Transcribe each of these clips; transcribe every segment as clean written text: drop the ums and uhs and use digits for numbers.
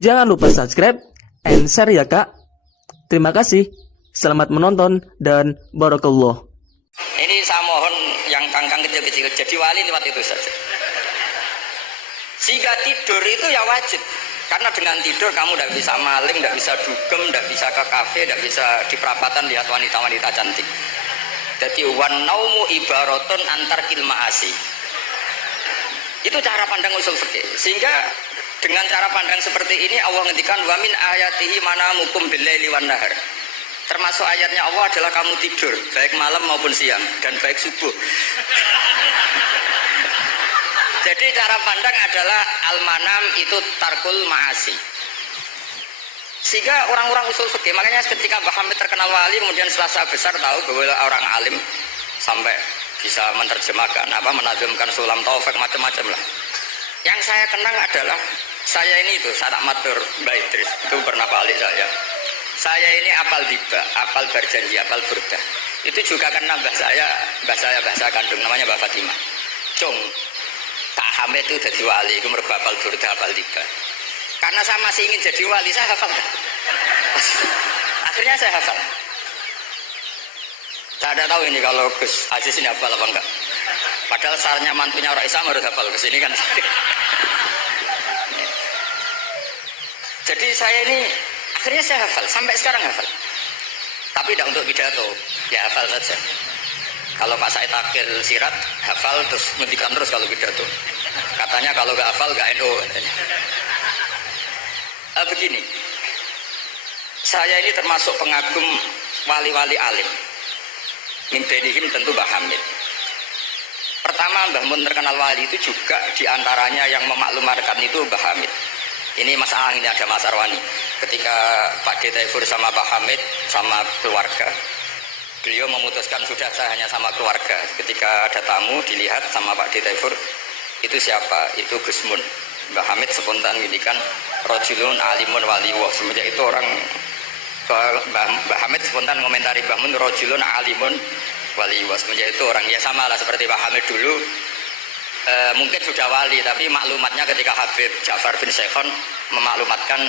Jangan lupa subscribe and share ya kak. Terima kasih. Selamat menonton dan barakallah. Ini saya mohon yang kangkang kecil-kecil jadi wali lewat itu saja. Jika tidur itu ya wajib. Karena dengan tidur kamu tidak bisa maling, tidak bisa dugem, tidak bisa ke kafe, tidak bisa di perapatan lihat wanita-wanita cantik. Jadi wan naumu ibaratun antar kilmaasi. Itu cara pandang usul fikih. Sehingga dengan cara pandang seperti ini Allah ngendikan wa min ayatihi manamukum billaili wan nahar. Termasuk ayatnya Allah adalah kamu tidur baik malam maupun siang dan baik subuh. Jadi cara pandang adalah al-manam itu tarkul ma'asi. Sehingga orang-orang usul fikih, makanya ketika Mbah Hamid terkenal wali, kemudian setelah besar tahu bahwa orang alim sampai bisa menerjemahkan menazamkan sulam taufik macam-macam lah. Yang saya kenang adalah saya ini itu saya tak matur Mbak Idris itu pernah balik saya ini apal tiba, apal berjanji, apal burdah. Itu juga karena mbah saya kandung namanya Mbak Fatimah. Cung, tak Hamid itu jadi wali, itu merubah apal burdah, apal tiba. Karena saya masih ingin jadi wali, saya hafal. Akhirnya saya hafal. Saya tidak tahu ini kalau Gus Aziz ini hafal apa enggak. Padahal sarnya mantunya orang Islam harus hafal ke sini kan. Jadi saya ini akhirnya saya hafal, sampai sekarang hafal. Tapi tidak untuk pidato, ya hafal saja. Kalau Pak Said akhir sirat, hafal terus ngendikan terus kalau pidato. Katanya kalau nggak hafal nggak NU. Begini, saya ini termasuk pengagum wali-wali alim. Mimpenihim tentu Mbah Hamid. Pertama Mbah Mun terkenal wali itu juga diantaranya yang memaklumatkan itu Mbah Hamid. Ini masalah ini ada Mas Arwani. Ketika Pak D. Taifur sama Pak Hamid sama keluarga, beliau memutuskan sudah saya hanya sama keluarga. Ketika ada tamu dilihat sama Pak D. Taifur, itu siapa? Itu Gus Mun. Mbah Hamid spontan ngindikan rojulun alimun waliwah. Semenjak itu orang Mbah Hamid spontan komentari Mbah Mun rojulun alimun waliwah. Semenjak itu orang ya sama lah seperti Pak Hamid dulu. Mungkin sudah wali, tapi maklumatnya ketika Habib Ja'far bin Syekhon memaklumatkan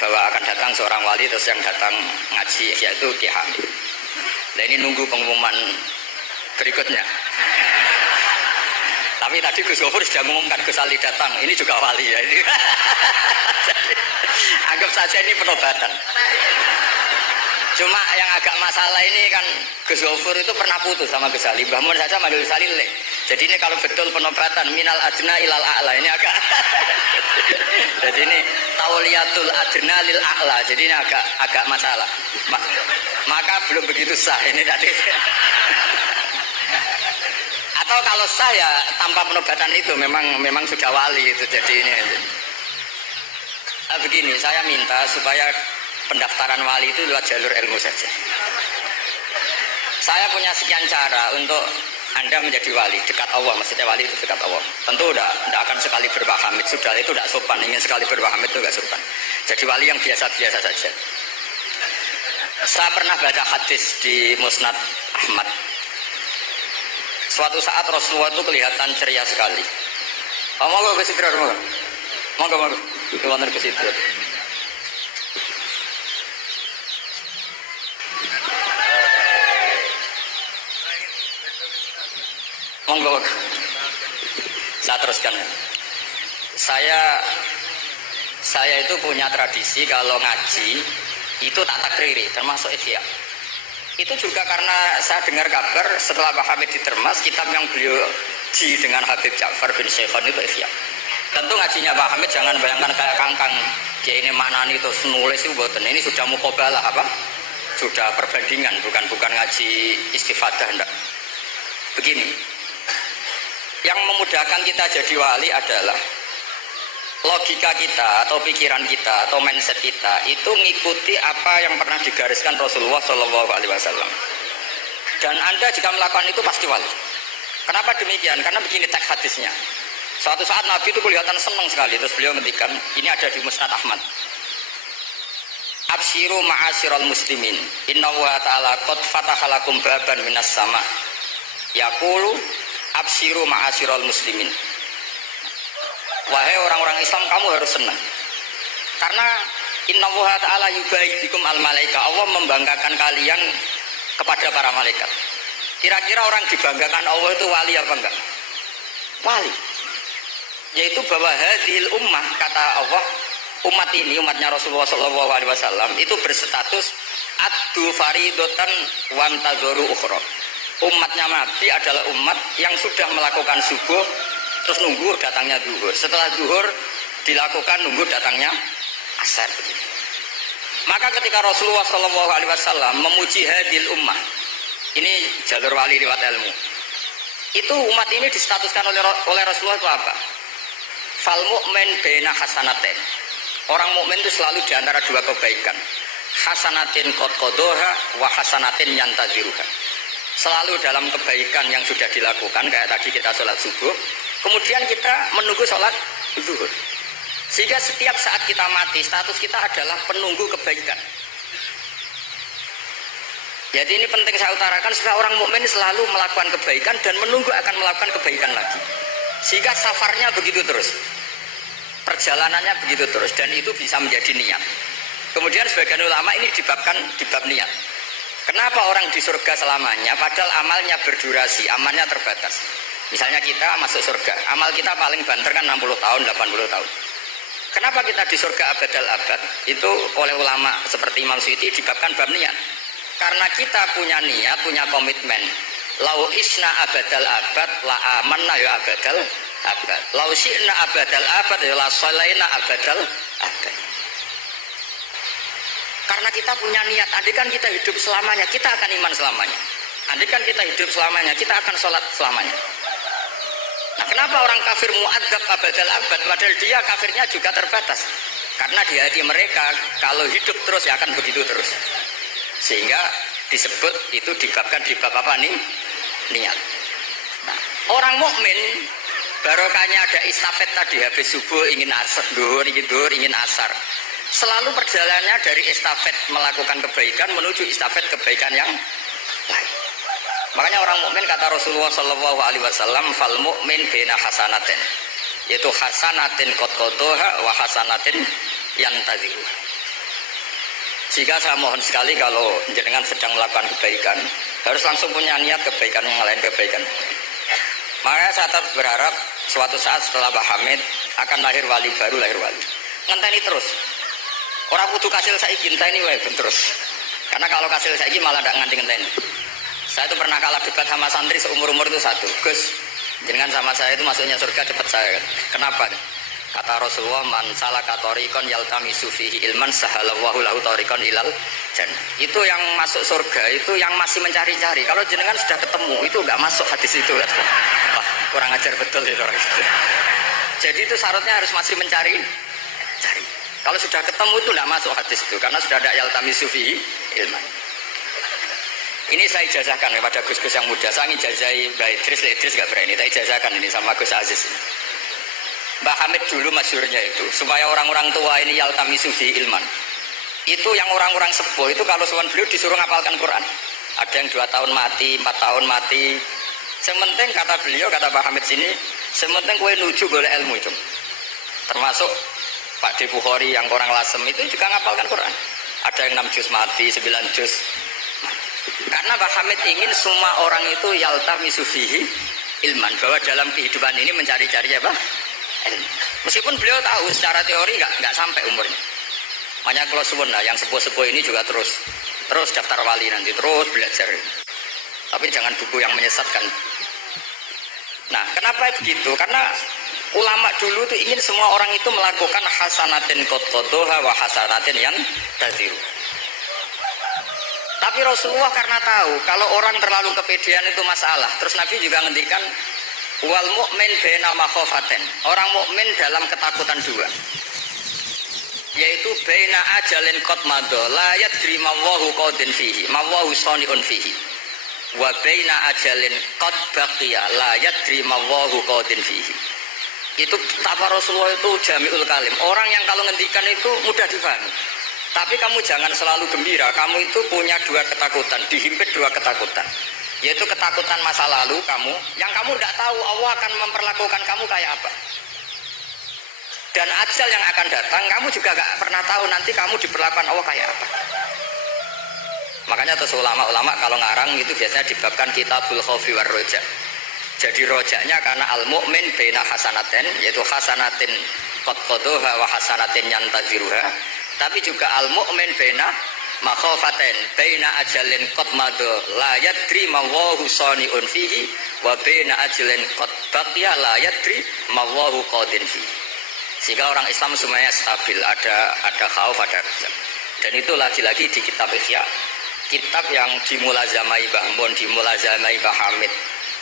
bahwa akan datang seorang wali, terus yang datang ngaji yaitu Ki Hamid. Nah ini nunggu pengumuman berikutnya. Tapi tadi Gus Gofur sudah mengumumkan Gus Ali datang, ini juga wali ya. Ini. Anggap saja ini penobatan. Cuma yang agak masalah ini kan Gus Gofur itu pernah putus sama Gus Ali. Mbah Mun saja manggil Gus Ali leh. Jadi ini kalau betul penobatan minal adna ilal a'la ini agak. Jadi ini tauliyatul adna lil a'la. Jadi ini agak masalah. Maka belum begitu sah ini tadi. Atau kalau sah ya tanpa penobatan itu memang sudah wali itu. Jadi ini. Begini, saya minta supaya pendaftaran wali itu lewat jalur ilmu saja. Saya punya sekian cara untuk Anda menjadi wali, dekat Allah. Maksudnya wali itu dekat Allah. Tentu tidak akan sekali berbah Hamid, sudah itu tidak sopan. Ingin sekali berbah Hamid itu tidak sopan. Jadi wali yang biasa-biasa saja. Saya pernah baca hadis di Musnad Ahmad. Suatu saat Rasulullah itu kelihatan ceria sekali. Oh, mau ke situ, mau ke situ. Monggo, saya teruskan. Saya itu punya tradisi kalau ngaji itu tak takriri, termasuk ihya. Itu juga karena saya dengar kabar setelah Pak Hamid ditermas, kitab yang beliau ji dengan Habib Ja'far bin Syekhon itu ihya. Tentu ngajinya Pak Hamid jangan bayangkan kayak kangkang. Dia ini maknani terus nulis itu boten. Ini sudah muqabalah Sudah perbandingan, bukan ngaji istifadah enggak. Begini. Yang memudahkan kita jadi wali adalah logika kita atau pikiran kita atau mindset kita itu mengikuti apa yang pernah digariskan Rasulullah SAW. Dan Anda jika melakukan itu pasti wali. Kenapa demikian? Karena begini teks hadisnya. Suatu saat Nabi itu kelihatan senang sekali, terus beliau ngendikan, ini ada di Musnad Ahmad. Absyiru ma'asyiral muslimin, inna wa ta'ala qad fatahalakum baban minas sama. Yaqulu absyiru ma'asyiral muslimin. Wahai orang-orang Islam, kamu harus senang. Karena innallaha ta'ala yubahi bikum al malaika. Allah membanggakan kalian kepada para malaikat. Kira-kira orang dibanggakan Allah itu wali apa enggak? Wali. Yaitu bahwa hadhil ummah, kata Allah, umat ini, umatnya Rasulullah SAW itu berstatus addu faridotan wantadzoru ukhra. Umatnya Nabi adalah umat yang sudah melakukan subuh terus nunggu datangnya zuhur. Setelah zuhur dilakukan nunggu datangnya asar. Maka ketika Rasulullah SAW memuji hadil ummah, ini jalur wali lewat ilmu, itu umat ini distatuskan oleh Rasulullah itu apa? Fal mu'min baina hasanatin. Orang mukmin itu selalu di antara dua kebaikan. Hasanatin qad qadaha wa hasanatin yantaziruha. Selalu dalam kebaikan yang sudah dilakukan, kayak tadi kita sholat subuh, kemudian kita menunggu sholat zuhur. Sehingga setiap saat kita mati, status kita adalah penunggu kebaikan. Jadi ini penting saya utarakan, supaya orang mukmin selalu melakukan kebaikan dan menunggu akan melakukan kebaikan lagi. Sehingga safarnya begitu terus, perjalanannya begitu terus, dan itu bisa menjadi niat. Kemudian sebagian ulama ini dibabkan di bab niat. Kenapa orang di surga selamanya padahal amalnya berdurasi, amalnya terbatas. Misalnya kita masuk surga, amal kita paling banter kan 60 tahun, 80 tahun. Kenapa kita di surga abadal abad? Itu oleh ulama seperti Imam Suyuti dibabkan bab niat. Karena kita punya niat, punya komitmen. Lau isna abadal abad la amanna ya abadal abad. Lau syi'na abadal abad ya la sholaina abadal abad. Karena kita punya niat, andai kan kita hidup selamanya, kita akan iman selamanya. Andai kan kita hidup selamanya, kita akan sholat selamanya. Nah, kenapa orang kafir mu'adzab abadal abad, padahal dia kafirnya juga terbatas? Karena di hati mereka, kalau hidup terus ya akan begitu terus. Sehingga disebut itu dibabkan di bab apa nih? Niat. Nah, orang mukmin barokahnya ada istafet tadi, habis subuh ingin asar, duhur, ingin asar. Selalu perjalanannya dari estafet melakukan kebaikan menuju estafet kebaikan yang lain. Makanya orang mukmin kata Rasulullah SAW, fal mu'min bina hasanatin, yaitu hasanatin qad qadaha wa hasanatin yantaziruha. Jika saya mohon sekali kalau jenengan sedang melakukan kebaikan, harus langsung punya niat kebaikan yang lain kebaikan. Makanya saya tetap berharap suatu saat setelah Mbah Hamid akan lahir wali baru, lahir wali. Ngenteni terus. Orang kudu kasil saiki ngenteni wae terus. Karena kalau kasil saiki malah ndak nganti ngenteni. Saya itu pernah kalah debat sama santri seumur-umur itu satu. Gus, jenengan sama saya itu masuknya surga cepat saya. Kenapa? Kata Rasulullah, man salaka thariqan yaltamisu fihi ilman sahalallahu lahu thariqan ilal jannah. Itu yang masuk surga, itu yang masih mencari-cari. Kalau jenengan sudah ketemu, itu enggak masuk hadis itu. Wah, kurang ajar betul itu orang itu. Jadi itu syaratnya harus masih mencari. Kalau sudah ketemu itu enggak masuk hadis itu, karena sudah ada yaltamisu fihi ilman. Ini saya ijazahkan kepada Gus-Gus yang muda. Saya ijazahi Mbak Idris enggak berani. Saya ijazahkan ini sama Gus Aziz. Mbak Hamid dulu masyhurnya itu supaya orang-orang tua ini yaltamisu fi ilman. Itu yang orang-orang sepuh itu kalau sowan beliau disuruh ngapalkan Quran. Ada yang 2 tahun mati, 4 tahun mati. Sementing kata beliau, kata Mbak Hamid sini, sementing kowe nuju golek ilmu itu. Termasuk Pak De Bukhari yang orang Lasem itu juga ngapalkan Quran. Ada yang 6 juz mati, 9 juz. Karena Mbak Hamid ingin semua orang itu yaltamisu fihi ilman, bahwa dalam kehidupan ini mencari-cari apa? Meskipun beliau tahu secara teori nggak sampai umurnya. Makanya kalau suwun lah, yang sepuh-sepuh ini juga terus daftar wali nanti, terus belajar. Tapi jangan buku yang menyesatkan. Nah, kenapa begitu? Karena ulama dulu tuh ingin semua orang itu melakukan hasanatin qad qadaha wa hasanatin yang taziru. Tapi Rasulullah karena tahu kalau orang terlalu kepedean itu masalah. Terus Nabi juga ngendikan wal mu'min baina makhafatin. Orang mukmin dalam ketakutan dua. Yaitu baina ajalin qad madha la yadri ma Allahu qadin fihi, ma Allahu sani'un fihi. Wa baina ajalin qad baqiya la yadri ma Allahu qadin fihi. Itu kata Rasulullah itu jami'ul kalim. Orang yang kalau ngendikan itu mudah difahami. Tapi kamu jangan selalu gembira. Kamu itu punya 2 ketakutan, dihimpit 2 ketakutan. Yaitu ketakutan masa lalu kamu, yang kamu tidak tahu Allah akan memperlakukan kamu kayak apa. Dan ajal yang akan datang, kamu juga gak pernah tahu nanti kamu diperlakukan Allah kayak apa. Makanya terus ulama-ulama kalau ngarang itu biasanya dibabkan kitabul khaufi war roja. Jadi rojaknya karena al-mu'min baina hasanatin, yaitu hasanatin qad qadaha wa hasanatin yantaziruha. Tapi juga al-mu'min baina makhofatin baina ajalin qad madu la yadri ma wahu sani'un fihi wa baina ajalin qad baqiya la yadri ma wahu qadin fihi. Sehingga orang Islam semuanya stabil, ada khauf, ada raja. Dan itu lagi-lagi di kitab Ihya, kitab yang dimulazamai Mbah Mun, dimulazamai Mbah Hamid.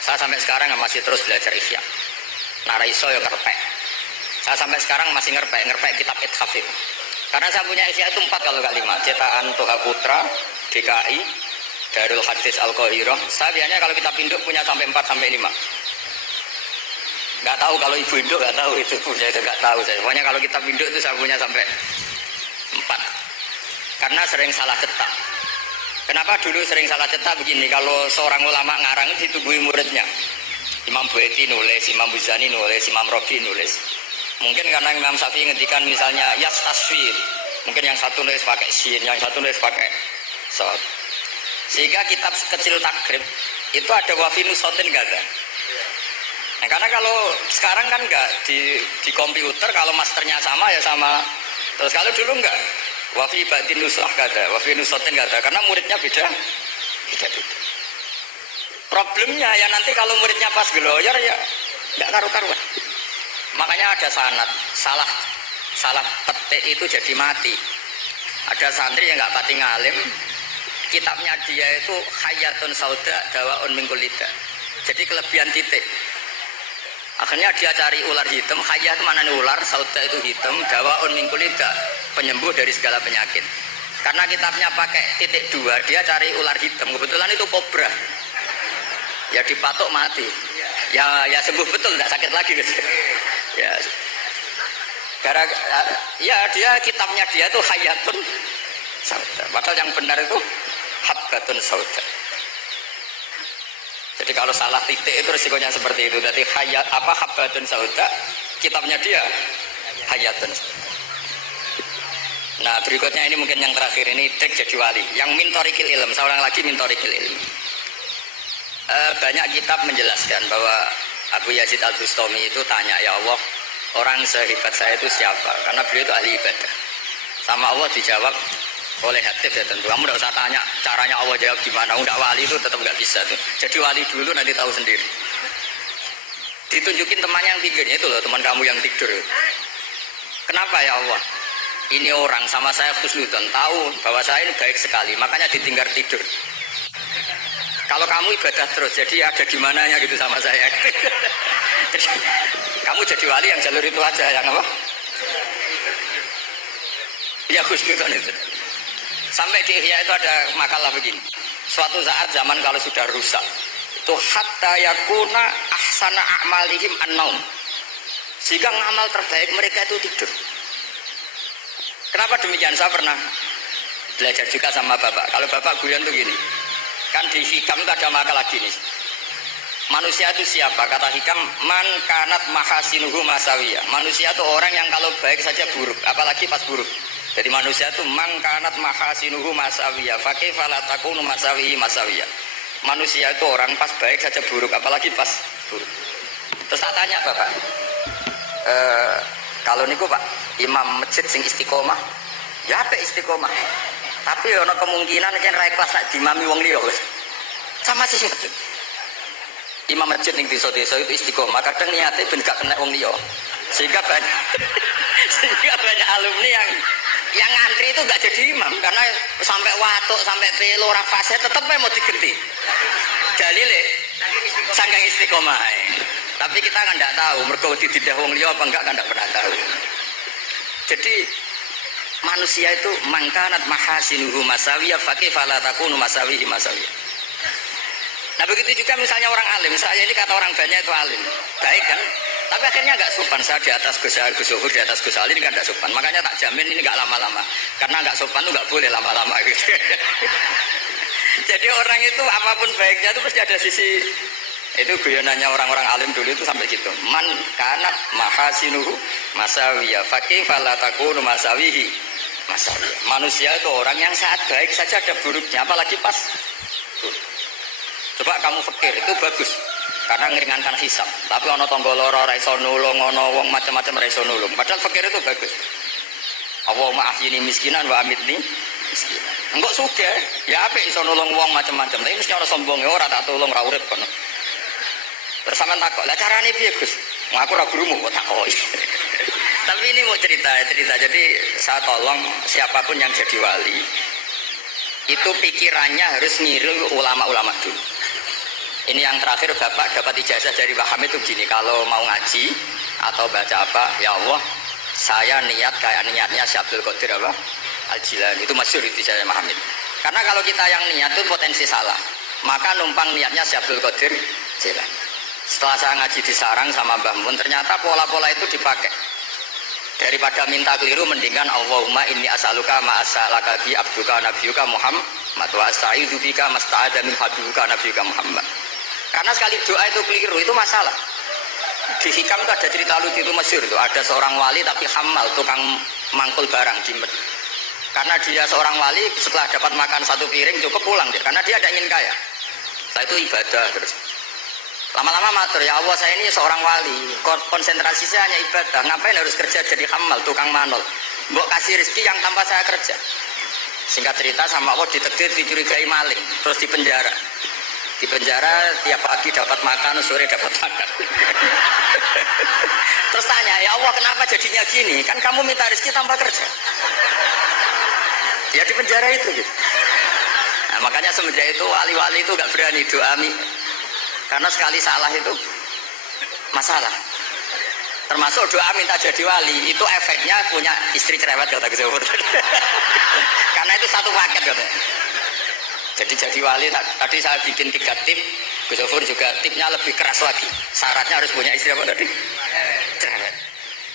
Saya sampai sekarang masih terus belajar Ihya. Naraiso yang ngerpek. Saya sampai sekarang masih ngerpek kitab Ithaf itu. Karena saya punya Ihya itu 4 kalau nggak 5. Cetakan Toha Putra, DKI, Darul Hadis Al-Qahirah. Saya biasanya kalau kitab induk punya sampai 4 sampai 5. Nggak tahu kalau ibu induk nggak tahu itu punya, itu nggak tahu saya. Pokoknya kalau kitab induk itu saya punya sampai 4. Karena sering salah cetak. Kenapa dulu sering salah cetak begini? Kalau seorang ulama ngarang itu ditungguin muridnya. Imam Bueti nulis, Imam Buzani nulis, Imam Robi nulis. Mungkin karena Imam Syafi'i ngendikan misalnya yas tasfir, mungkin yang satu nulis pakai shin, yang satu nulis pakai sod. Sehingga kitab kecil takrib itu ada wafinu sotin nggak ada. Nah, karena kalau sekarang kan nggak di komputer, kalau masternya sama ya sama. Terus kalau dulu nggak, wafi batin nusrah nggak ada, wafi nusotin nggak ada, karena muridnya beda. Problemnya ya nanti kalau muridnya pas geloyor ya nggak karu-karuan. Makanya ada sanad, salah petik itu jadi mati. Ada santri yang nggak pati ngalim, kitabnya dia itu Hayatun Sauda Dawaun Min Kulida. Jadi kelebihan titik. Akhirnya dia cari ular hitam, Hayat mana nih ular, Sauda itu hitam, Dawaun Min Kulida, penyembuh dari segala penyakit. Karena kitabnya pakai titik 2, dia cari ular hitam. Kebetulan itu kobra. Ya dipatok mati. Ya sembuh betul, tidak sakit lagi gitu. Ya, ya dia kitabnya dia tuh Hayatun Sauda. Padahal yang benar itu Habbatun Sauda. Jadi kalau salah titik itu risikonya seperti itu. Jadi Habbatun Sauda, kitabnya dia Hayatun Sauda. Nah berikutnya ini mungkin yang terakhir, ini trik jadi wali. Yang mintorikil ilm, seorang lagi mintorikil ilm. Banyak kitab menjelaskan bahwa Abu Yazid Al-Bustami itu tanya, ya Allah, orang sehebat saya itu siapa? Karena beliau itu ahli ibadah. Sama Allah dijawab oleh Hatib ya tentu. Kamu tidak usah tanya caranya Allah jawab gimana. Udah wali itu tetap nggak bisa tuh. Jadi wali dulu nanti tahu sendiri. Ditunjukin temannya yang tidur, itu loh teman kamu yang tidur. Kenapa ya Allah? Ini orang sama saya khusnudon, tahu bahwa saya ini baik sekali, makanya ditinggal tidur. Kalau kamu ibadah terus, jadi ada di mananya gitu sama saya. Jadi, kamu jadi wali yang jalur itu aja, yang apa? Ya khusnudon itu. Sampai di Ihya itu ada makalah begini. Suatu saat zaman kalau sudah rusak, itu hatta yakuna ahsana a'malihim an-naum. Jika ngamal terbaik mereka itu tidur. Kenapa demikian? Saya pernah belajar juga sama bapak. Kalau bapak guyon tuh gini. Kan di hikam itu ada makalah gini. Manusia itu siapa? Kata hikam, man kanat mahasinuhu masawiyah. Manusia itu orang yang kalau baik saja buruk, apalagi pas buruk. Jadi manusia itu man kanat mahasinuhu masawiyah. Fakih falatakunu masawihi masawiyah. Manusia itu orang pas baik saja buruk, apalagi pas buruk. Terus tak tanya bapak, kalau niku pak imam masjid sing istiqomah, ya apa istiqomah? Tapi ada kemungkinan yang rai kelas nak dimami wong liya sama sih. Imam masjid ning desa-desa itu istiqomah, kadang niatnya ben gak kena wong liya. Sehingga banyak alumni yang ngantri itu gak jadi imam karena sampai watuk sampai pelo ora fase tetep mau digenti. Dalile sanggang istiqomah. Tapi kita kan tidak tahu mergo dididah wong liya apa enggak kan tidak pernah tahu. Jadi manusia itu mangkanat mahasinuhu masawiyah fakih fala takunu masawihi masawiyah. Nah begitu juga misalnya orang alim, saya ini kata orang banyak itu alim, baik kan? Tapi akhirnya nggak sopan, saya di atas Gus Zuhur, di atas Gus Ali ini kan nggak sopan. Makanya tak jamin ini nggak lama-lama, karena nggak sopan itu nggak boleh lama-lama gitu. Jadi orang itu apapun baiknya itu pasti ada sisi Itu guyonannya orang-orang alim dulu itu sampai gitu. Man kana mahasinuhu masawiya fakih falatakunu masawihi masawiya. Manusia itu orang yang saat baik saja ada buruknya, apalagi pas buruk. Coba kamu fakir itu bagus karena ngeringankan hisab. Tapi ono tangga lara ra iso nulung, ono wong macam-macam ra iso nulung. Padahal fakir itu bagus. Allahumma ahyini miskinan wa amitni miskinan. Enggak sugih, ya apik iso nulung wong macam-macam. Tapi mesti ora sombong, ora tak tulung ra urip kono. Terus sampean takok, lah carane piye Gus? Aku ora gurumu kok takoki. Tapi ini mau cerita. Jadi saya tolong siapapun yang jadi wali itu pikirannya harus niru ulama-ulama dulu. Ini yang terakhir Bapak dapat ijazah dari Pak Hamid itu gini, kalau mau ngaji atau baca apa, ya Allah, saya niat kayak niatnya Syekh Abdul Qadir apa? Al-Jilani. Itu masyhur itu saya Pak Hamid. Karena kalau kita yang niat itu potensi salah. Maka numpang niatnya Syekh Abdul Qadir Jilani. Setelah saya ngaji di sarang sama Mbah Mun, ternyata pola-pola itu dipakai. Daripada minta keliru, mendingan Allahumma inni as'aluka ma'as'alaka bi abduka nabiyuka Muhammad wa asta'idzu bika masta'adza min habibuka nabiyuka Muhammad. Karena sekali doa itu keliru, itu masalah. Di Hikam itu ada cerita lucu itu masyhur itu. Ada seorang wali tapi hamal, tukang mangkul barang jimet. Karena dia seorang wali, setelah dapat makan satu piring cukup pulang dia. Karena dia tidak ingin kaya. Setelah itu ibadah terus. Lama-lama matur, ya Allah saya ini seorang wali, konsentrasi saya hanya ibadah, ngapain harus kerja jadi hamal, tukang manol, mbok kasih rezeki yang tanpa saya kerja. Singkat cerita sama Allah ditakdir dicurigai maling, terus di penjara tiap pagi dapat makan, sore dapat makan. Terus tanya, ya Allah kenapa jadinya gini, kan kamu minta rezeki tanpa kerja. Ya di penjara itu gitu. Nah, makanya semenjak itu wali-wali itu gak berani doa karena sekali salah itu masalah. Termasuk doa minta jadi wali itu efeknya punya istri cerewet kata Gus Zofur. Karena itu satu paket katanya. Jadi wali tadi saya bikin 3 tip, Gus Zofur juga tipnya lebih keras lagi. Syaratnya harus punya istri apa tadi? Cerewet.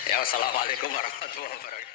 Ya wassalamualaikum warahmatullahi wabarakatuh.